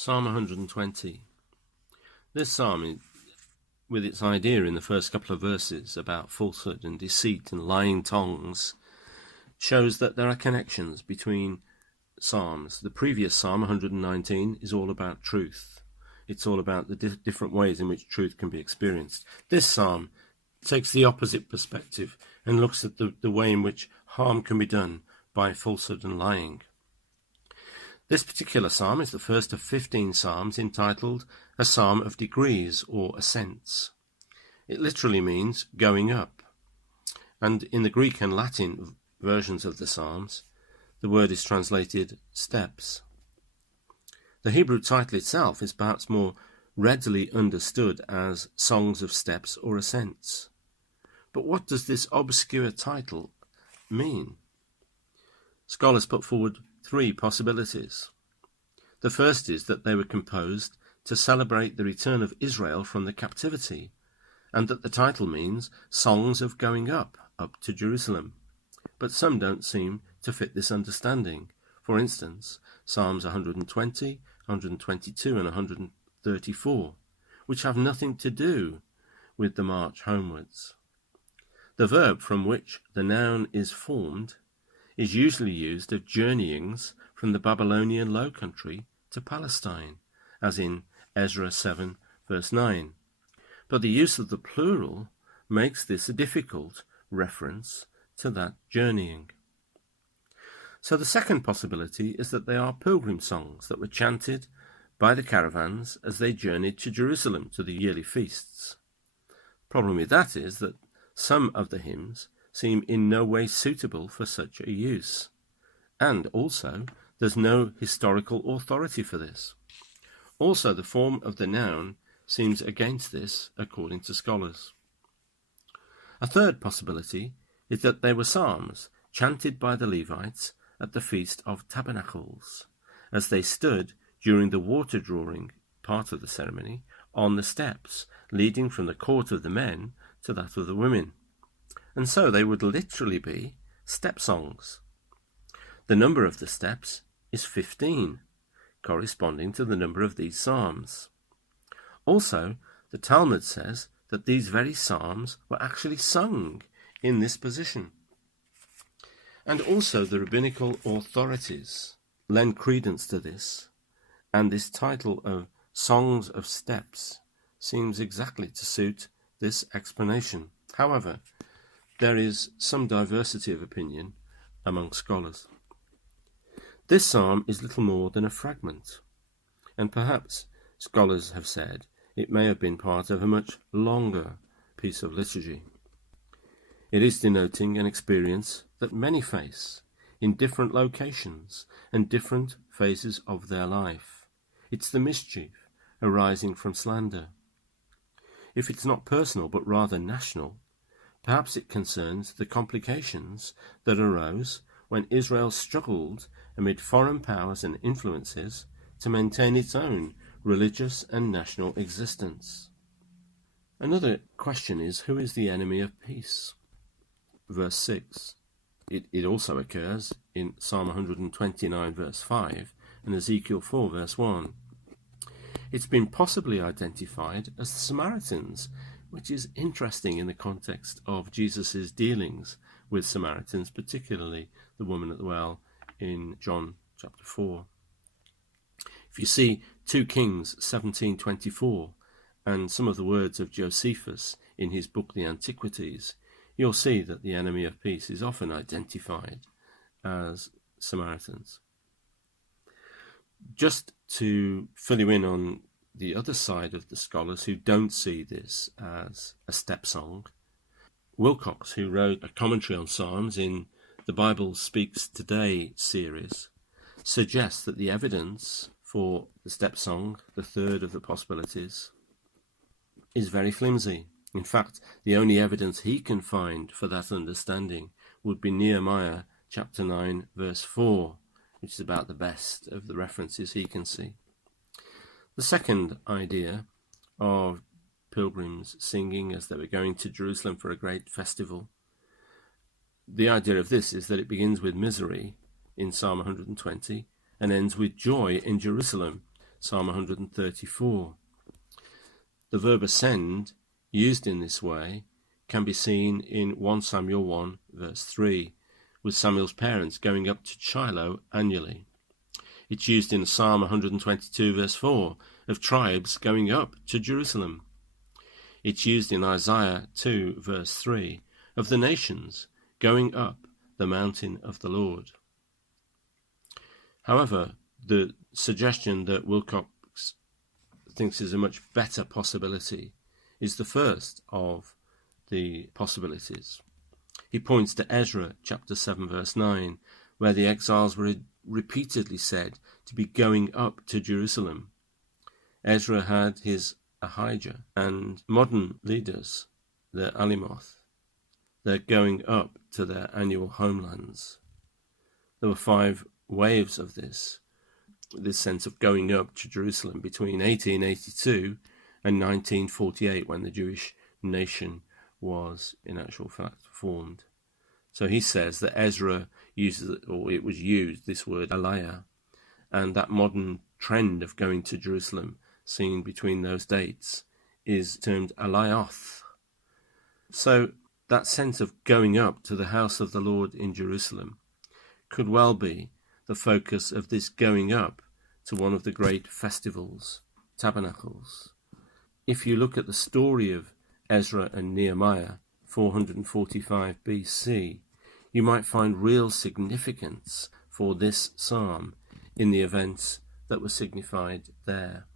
Psalm 120. This psalm, with its idea in the first couple of verses about falsehood and deceit and lying tongues, shows that there are connections between psalms. The previous psalm, 119, is all about truth. It's all about the different ways in which truth can be experienced. This psalm takes the opposite perspective and looks at the way in which harm can be done by falsehood and lying. This particular psalm is the first of 15 psalms entitled A Psalm of Degrees or Ascents. It literally means going up. And in the Greek and Latin versions of the psalms, the word is translated steps. The Hebrew title itself is perhaps more readily understood as Songs of Steps or Ascents. But what does this obscure title mean? Scholars put forward 3 possibilities. The first is that they were composed to celebrate the return of Israel from the captivity, and that the title means Songs of Going Up to Jerusalem. But some don't seem to fit this understanding. For instance, Psalms 120, 122 and 134, which have nothing to do with the march homewards. The verb from which the noun is formed is usually used of journeyings from the Babylonian Low Country to Palestine, as in Ezra 7 verse 9. But the use of the plural makes this a difficult reference to that journeying. So the second possibility is that they are pilgrim songs that were chanted by the caravans as they journeyed to Jerusalem to the yearly feasts. The problem with that is that some of the hymns seem in no way suitable for such a use. And also, there's no historical authority for this. Also, the form of the noun seems against this, according to scholars. A third possibility is that they were psalms chanted by the Levites at the Feast of Tabernacles, as they stood during the water drawing part of the ceremony on the steps leading from the court of the men to that of the women. And so they would literally be step songs. The number of the steps is 15, corresponding to the number of these psalms. Also, the Talmud says that these very psalms were actually sung in this position. And also the rabbinical authorities lend credence to this, and this title of Songs of Steps seems exactly to suit this explanation. However, there is some diversity of opinion among scholars. This psalm is little more than a fragment, and perhaps scholars have said it may have been part of a much longer piece of liturgy. It is denoting an experience that many face in different locations and different phases of their life. It's the mischief arising from slander. If it's not personal but rather national, perhaps it concerns the complications that arose when Israel struggled amid foreign powers and influences to maintain its own religious and national existence. Another question is, who is the enemy of peace? Verse 6. It also occurs in Psalm 129 verse 5 and Ezekiel 4 verse 1. It's been possibly identified as the Samaritans, which is interesting in the context of Jesus' dealings with Samaritans, particularly the woman at the well in John chapter 4. If you see 2 Kings 17:24 and some of the words of Josephus in his book The Antiquities, you'll see that the enemy of peace is often identified as Samaritans. Just to fill you in on the other side of the scholars who don't see this as a step song, Wilcox, who wrote a commentary on Psalms in the Bible Speaks Today series, suggests that the evidence for the step song, the third of the possibilities, is very flimsy. In fact, the only evidence he can find for that understanding would be Nehemiah chapter 9 verse 4, which is about the best of the references he can see. The second idea of pilgrims singing as they were going to Jerusalem for a great festival, the idea of this is that it begins with misery in Psalm 120 and ends with joy in Jerusalem. Psalm 134. The verb ascend, used in this way, can be seen in 1 Samuel 1 verse 3, with Samuel's parents going up to Shiloh annually. It's used in Psalm 122 verse 4, of tribes going up to Jerusalem. It's used in Isaiah 2 verse 3, of the nations going up the mountain of the Lord. However, the suggestion that Wilcox thinks is a much better possibility is the first of the possibilities. He points to Ezra chapter 7 verse 9, where the exiles were repeatedly said to be going up to Jerusalem. Ezra had his Ahijah, and modern leaders, their Alimoth. They're going up to their annual homelands. There were 5 waves of this sense of going up to Jerusalem between 1882 and 1948, when the Jewish nation was in actual fact formed. So he says that Ezra uses, or it was used, this word aliyah, and that modern trend of going to Jerusalem seen between those dates is termed alayoth. So that sense of going up to the house of the Lord in Jerusalem could well be the focus of this going up to one of the great festivals, tabernacles. If you look at the story of Ezra and Nehemiah, 445 BC, you might find real significance for this psalm in the events that were signified there.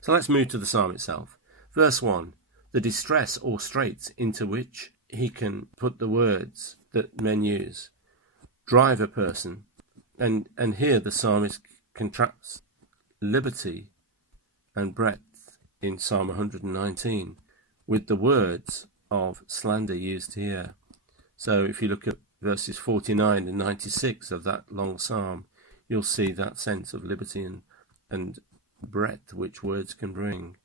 So let's move to the psalm itself. Verse 1, the distress or straits into which he can put the words that men use, drive a person, and here the psalmist contrasts liberty and breadth in Psalm 119 with the words of slander used here. So if you look at verses 49 and 96 of that long psalm, you'll see that sense of liberty and breadth which words can bring.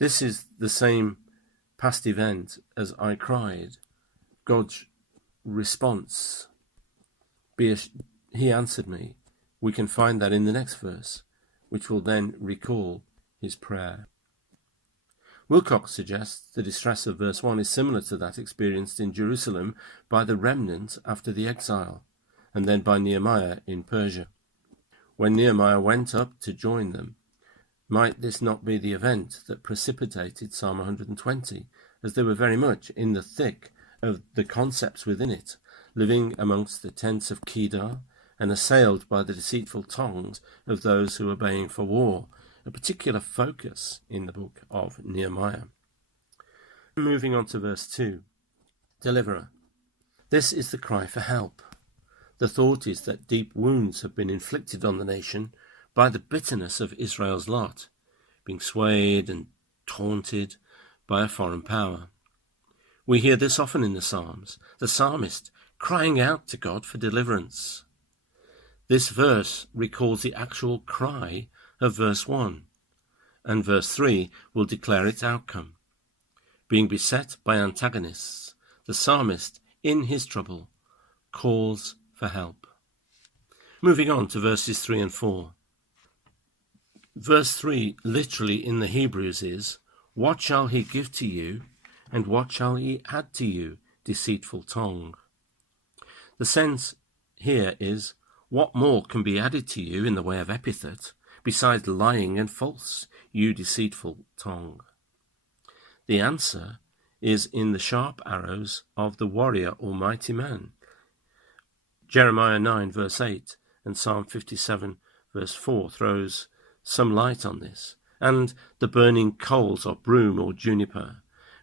This is the same past event as I cried. God's response, he answered me. We can find that in the next verse, which will then recall his prayer. Wilcox suggests the distress of verse 1 is similar to that experienced in Jerusalem by the remnant after the exile, and then by Nehemiah in Persia. When Nehemiah went up to join them, might this not be the event that precipitated Psalm 120, as they were very much in the thick of the concepts within it, living amongst the tents of Kedar, and assailed by the deceitful tongues of those who were baying for war, a particular focus in the book of Nehemiah. Moving on to verse 2, Deliverer. This is the cry for help. The thought is that deep wounds have been inflicted on the nation by the bitterness of Israel's lot, being swayed and taunted by a foreign power. We hear this often in the Psalms, the psalmist crying out to God for deliverance. This verse recalls the actual cry of verse 1, and verse 3 will declare its outcome. Being beset by antagonists, the psalmist, in his trouble, calls for help. Moving on to verses 3 and 4. Verse 3 literally in the Hebrews is, what shall he give to you, and what shall he add to you, deceitful tongue? The sense here is, what more can be added to you in the way of epithet, besides lying and false, you deceitful tongue? The answer is in the sharp arrows of the warrior or mighty man. Jeremiah 9 verse 8 and Psalm 57 verse 4 throws some light on this, and the burning coals of broom or juniper.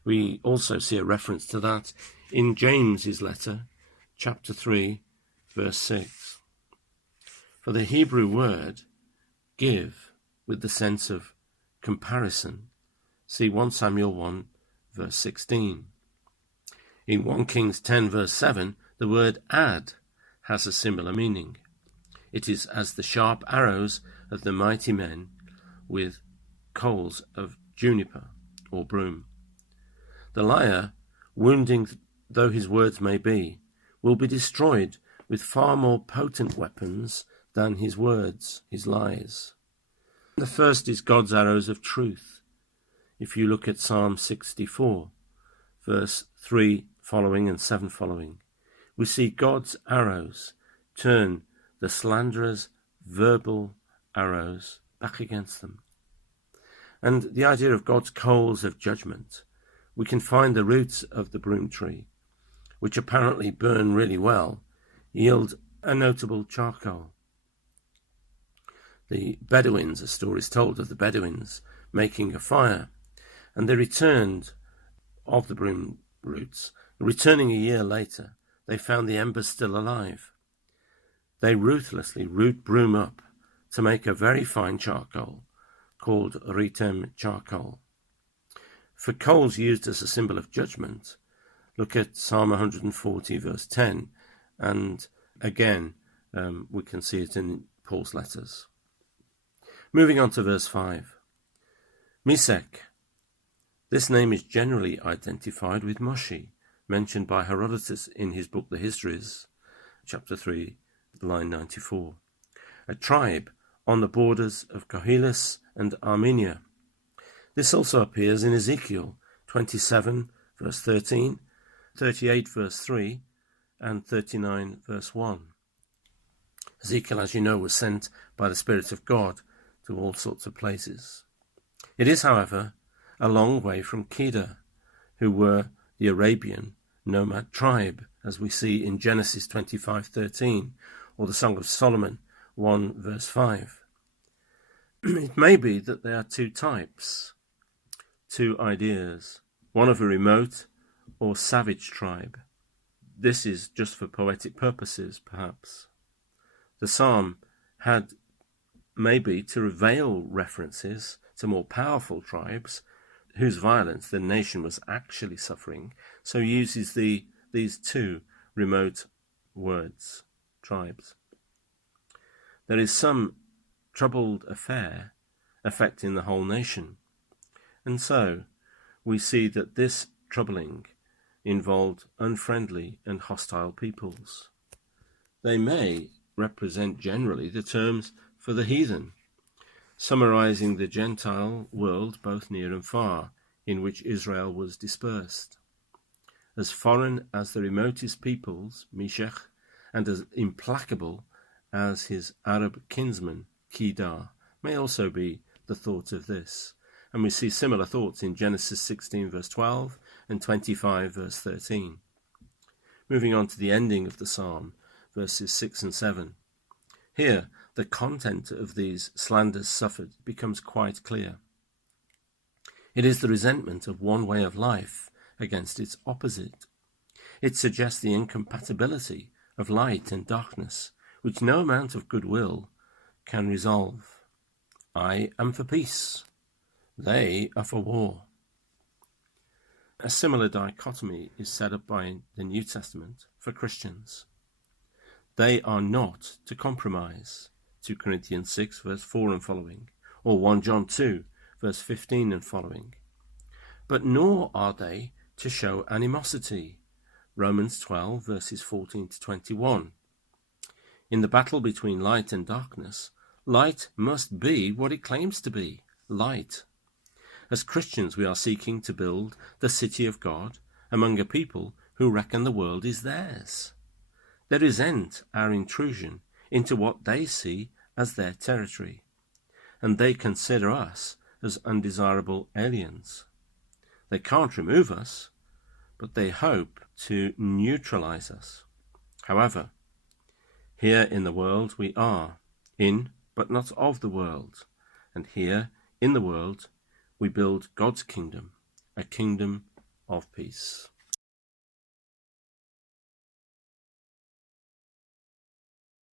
We also see a reference to that in James's letter, chapter 3, verse 6. For the Hebrew word give, with the sense of comparison, see 1 Samuel 1, verse 16. In 1 Kings 10, verse 7, the word add has a similar meaning. It is as the sharp arrows of the mighty men with coals of juniper or broom. The liar, wounding though his words may be, will be destroyed with far more potent weapons than his words, his lies. The first is God's arrows of truth. If you look at Psalm 64, verse 3 following and 7 following, we see God's arrows turn the slanderers' verbal arrows back against them. And the idea of God's coals of judgment, we can find the roots of the broom tree, which apparently burn really well, yield a notable charcoal. The Bedouins, a story is told of the Bedouins making a fire, and they returned of the broom roots. Returning a year later, they found the embers still alive. They ruthlessly root broom up to make a very fine charcoal called ritem charcoal. For coals used as a symbol of judgment, look at Psalm 140 verse 10, and again we can see it in Paul's letters. Moving on to verse 5. Mesech. This name is generally identified with Moshi, mentioned by Herodotus in his book The Histories, chapter 3, line 94. A tribe on the borders of Kohelis and Armenia. This also appears in Ezekiel 27 verse 13, 38 verse 3, and 39 verse 1. Ezekiel, as you know, was sent by the Spirit of God to all sorts of places. It is, however, a long way from Kedar, who were the Arabian nomad tribe, as we see in Genesis 25:13, or the Song of Solomon 1 verse 5. It may be that there are two types, two ideas, one of a remote or savage tribe. This is just for poetic purposes, perhaps. The psalm had maybe to reveal references to more powerful tribes whose violence the nation was actually suffering, so uses these two remote words, tribes. There is some troubled affair affecting the whole nation, and so we see that this troubling involved unfriendly and hostile peoples. They may represent generally the terms for the heathen, summarizing the Gentile world both near and far, in which Israel was dispersed. As foreign as the remotest peoples, Meshech, and as implacable as his Arab kinsman, Kedar, may also be the thought of this. And we see similar thoughts in Genesis 16 verse 12 and 25 verse 13. Moving on to the ending of the psalm, verses 6 and 7. Here, the content of these slanders suffered becomes quite clear. It is the resentment of one way of life against its opposite. It suggests the incompatibility of light and darkness, which no amount of goodwill can resolve. I am for peace. They are for war. A similar dichotomy is set up by the New Testament for Christians. They are not to compromise, 2 Corinthians 6 verse 4 and following, or 1 John 2 verse 15 and following. But nor are they to show animosity, Romans 12 verses 14 to 21. In the battle between light and darkness, light must be what it claims to be, light. As Christians, we are seeking to build the city of God among a people who reckon the world is theirs. They resent our intrusion into what they see as their territory, and they consider us as undesirable aliens. They can't remove us, but they hope to neutralize us. However, here in the world we are, in but not of the world, and here in the world we build God's kingdom, a kingdom of peace.